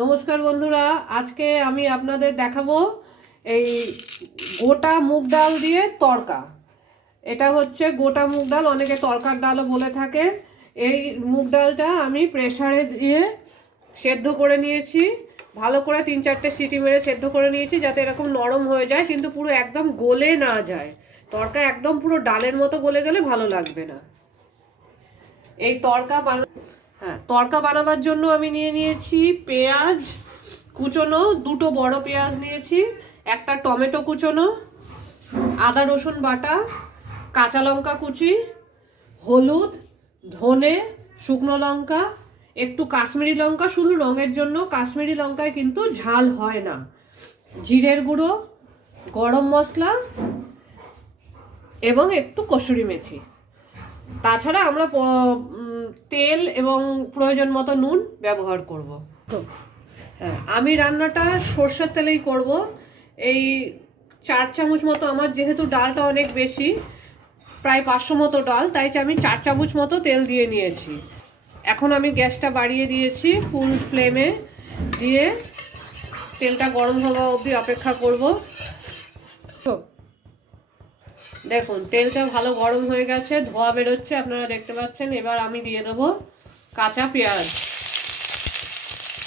নমস্কার বন্ধুরা, আজকে আমি আপনাদের দেখাবো এই গোটা মুগ ডাল দিয়ে তড়কা। এটা হচ্ছে গোটা মুগ ডাল, অনেকে তড়কার ডালও বলে থাকে। এই মুগ ডালটা আমি প্রেসারে দিয়ে সেদ্ধ করে নিয়েছি, ভালো করে 3-4টে সিটি মেরে সেদ্ধ করে নিয়েছি যাতে এরকম নরম হয়ে যায়, কিন্তু পুরো একদম গলে না যায়। তড়কা একদম পুরো ডালের মতো গলে গেলে ভালো লাগবে না। এই তড়কা বানাবার জন্য আমি নিয়ে নিয়েছি পেঁয়াজ কুচোনো, 2টো বড় পেঁয়াজ নিয়েছি, একটা টমেটো কুচোনো, আদা রসুন বাটা, কাঁচা লঙ্কা কুচি, হলুদ, ধনে, শুকনো লঙ্কা, একটু কাশ্মীরি লঙ্কা, শুধু রঙের জন্য। কাশ্মীরি লঙ্কায় কিন্তু ঝাল হয় না। জিরের গুঁড়ো, গরম মশলা এবং একটু কসুরি মেথি। তাছাড়া আমরা তেল এবং প্রয়োজন মতো নুন ব্যবহার করব। হ্যাঁ, আমি রান্নাটা সর্ষের তেলেই করব। এই 4 চামচ মতো, আমার যেহেতু ডালটা অনেক বেশি, প্রায় 500 মতো ডাল, তাই আমি 4 চামচ মতো তেল দিয়ে নিয়েছি। এখন আমি গ্যাসটা বাড়িয়ে দিয়েছি, ফুল ফ্লেমে দিয়ে তেলটা গরম হওয়া অবধি অপেক্ষা করব। দেখুন তেলটা ভালো গরম হয়ে গেছে, ধোয়া বেরোচ্ছে, আপনারা দেখতে পাচ্ছেন। এবার আমি দিয়ে দেবো কাঁচা পেঁয়াজ,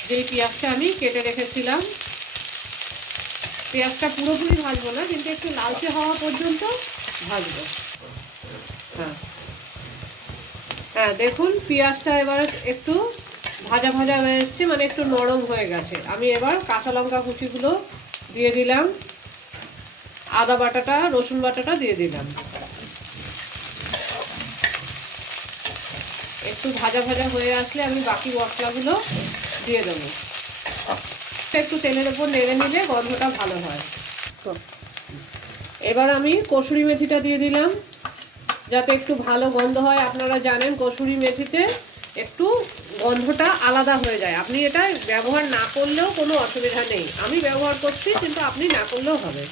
যেই পেঁয়াজটা আমি কেটে রেখেছিলাম। পেঁয়াজটা পুরোপুরি ভাজবো না, কিন্তু একটু লালচে হওয়া পর্যন্ত ভাজবো। হ্যাঁ দেখুন পেঁয়াজটা এবার একটু ভাজা ভাজা হয়ে এসছে, মানে একটু নরম হয়ে গেছে। আমি এবার কাঁচা লঙ্কা কুচিগুলো দিয়ে দিলাম, আদা বাটাটা, রসুন বাটাটা দিয়ে দিলাম। একটু ভাজা ভাজা হয়ে আসলে আমি বাকি মশলাগুলো দিয়ে দেবো। একটু তেলের ওপর নেড়ে নিলে গন্ধটা ভালো হয়। এবার আমি কসুরি মেথিটা দিয়ে দিলাম যাতে একটু ভালো গন্ধ হয়। আপনারা জানেন কসুরি মেথিতে একটু গন্ধটা আলাদা হয়ে যায়। আপনি এটা ব্যবহার না করলেও কোনো অসুবিধা নেই, আমি ব্যবহার করছি, কিন্তু আপনি না করলেও হবে।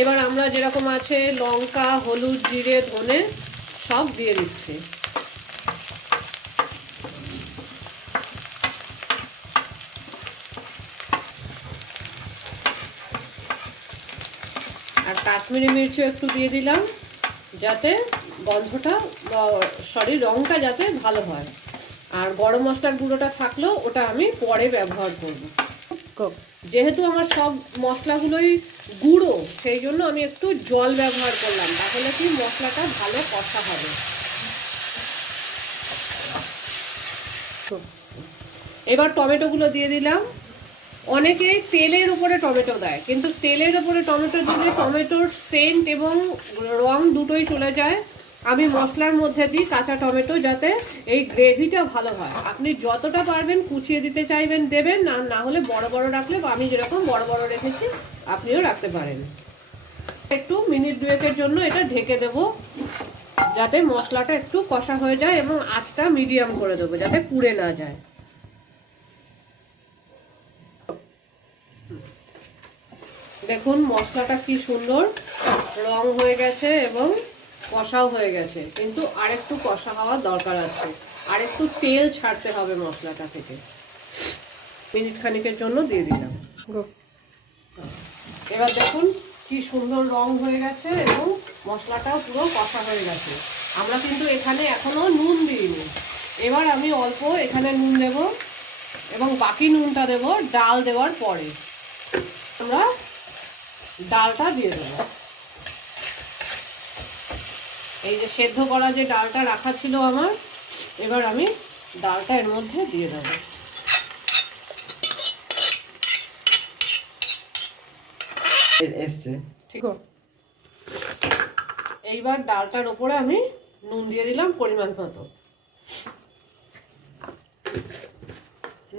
এবার আমরা যেরকম আছে লঙ্কা, হলুদ, জিরে, ধনে সব দিয়ে দিচ্ছি। আর কাশ্মীরি মির্চও একটু দিয়ে দিলাম যাতে গন্ধটা রঙটা যাতে ভালো হয়। আর গরম মশলার গুঁড়োটা থাকলেও ওটা আমি পরে ব্যবহার করব। যেহেতু আমার সব মশলাগুলোই গুঁড়ো, সেই জন্য আমি একটু জল ব্যবহার করলাম, তাহলে কি মশলাটা ভালো কষা হবে। এবার টমেটোগুলো দিয়ে দিলাম। অনেকে তেলের উপরে টমেটো দেয়, কিন্তু তেলের উপরে টমেটো দিলে টমেটোর সেন্ট এবং রং দুটোই চলে যায়। আমি মশলার মধ্যে দিই কাঁচা টমেটো, যাতে এই গ্রেভিটা ভালো হয়। আপনি যতটা পারবেন কুচিয়ে দিতে চাইবেন দেবেন, আর না হলে বড় বড় রাখলে, আমি যেরকম বড় বড় রেখেছি আপনিও রাখতে পারেন। একটু মিনিট 2-এর জন্য এটা ঢেকে দেব, যাতে মশলাটা একটু কষা হয়ে যায়, এবং আঁচটা মিডিয়াম করে দেবো যাতে পুড়ে না যায়। দেখুন মশলাটা কি সুন্দর রং হয়ে গেছে এবং কষাও হয়ে গেছে, কিন্তু আরেকটু কষা হওয়ার দরকার আছে, আরেকটু তেল ছাড়তে হবে মশলাটা থেকে। মিনিট খানিকের জন্য দিয়ে দিলাম। এবার দেখুন কি সুন্দর রং হয়ে গেছে এবং মশলাটাও পুরো কষা হয়ে গেছে। আমরা কিন্তু এখানে এখনো নুন দিইনি। এবার আমি অল্প এখানে নুন দেব, এবং বাকি নুনটা দেব ডাল দেওয়ার পরে। আমরা ডালটা দিয়ে দেবো। এই যে সেদ্ধ করা যে ডালটা রাখা ছিল আমার, এবার আমি ডালটা এর মধ্যে দিয়ে দেবো। ঠিক আছে, এইবার ডালটার ওপরে আমি নুন দিয়ে দিলাম পরিমাণ মতো।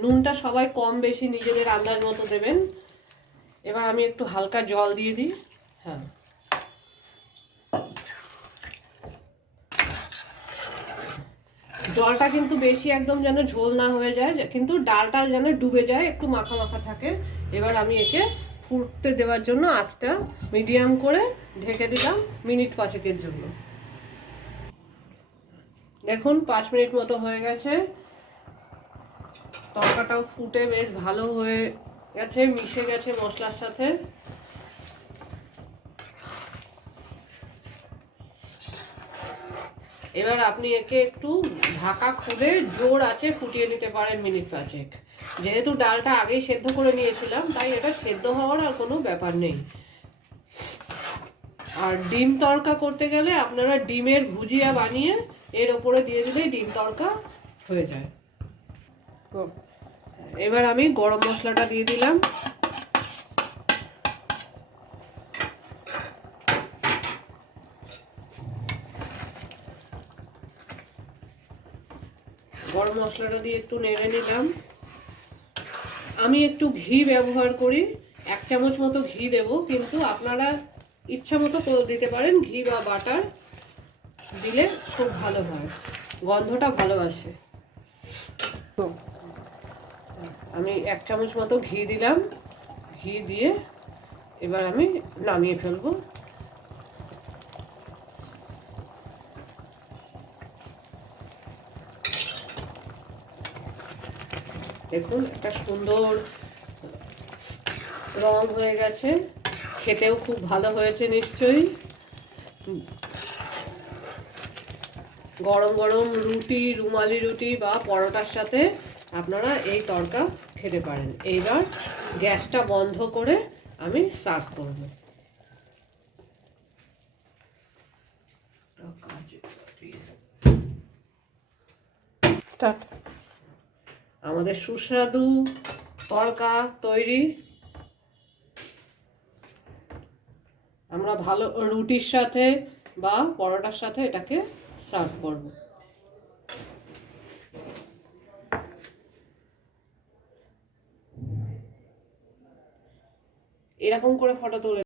নুনটা সবাই কম বেশি নিজেদের আন্দাজ মতো দেবেন। এবার আমি একটু হালকা জল দিয়ে দিই। হ্যাঁ, জলটা কিন্তু বেশি একদম যেন ঝোল না হয়ে যায়, কিন্তু ডালটা যেন ডুবে যায়, একটু মাখা মাখা থাকে। এবার আমি একে ফুটতে দেওয়ার জন্য আঁচটা মিডিয়াম করে ঢেকে দিলাম মিনিট 5-এর জন্য। দেখুন 5 মিনিট মতো হয়ে গেছে। তরকাটাও ফুটে বেশ ভালো হয়ে গেছে, মিশে গেছে মশলার সাথে। এবার আপনি একে একটু ঢাকা খুলে জোর আছে ফুটিয়ে নিতে পারেন মিনিট 5। যেহেতু ডালটা আগেই সেদ্ধ করে নিয়েছিলাম, তাই এটা সেদ্ধ হওয়ার আর কোনো ব্যাপার নেই। আর ডিম তড়কা করতে গেলে আপনারা ডিমের ভুজিয়া বানিয়ে এর ওপরে দিয়ে দিলেই ডিম তড়কা হয়ে যায়। এবার আমি গরম মশলাটা দিয়ে দিলাম। গরম মশলাটা দিয়ে একটু নেড়ে নিলাম। আমি একটু ঘি ব্যবহার করি, 1 চামচ মতো ঘি দেব, কিন্তু আপনারা ইচ্ছা মতো দিতে পারেন। ঘি বা বাটার দিলে খুব ভালো হয়, গন্ধটা ভালো আসে। তো আমি 1 চামচ মতো ঘি দিলাম। ঘি দিয়ে এবার আমি নামিয়ে ফেলবো। দেখুন একটা সুন্দর রং হয়ে গেছে, খেতেও খুব ভালো হয়েছে নিশ্চয়ই। গরম গরম রুটি, রুমালি রুটি বা পরোটার সাথে আপনারা এই তড়কা খেতে পারেন। এইবার গ্যাসটা বন্ধ করে আমি সার্ভ করব। স্টার্ট। আমাদের সুস্বাদু তড়কা তৈরি। আমরা ভালো রুটির সাথে বা পরোটার সাথে এটাকে সার্ভ করব। এরকম করে ফটো তুলে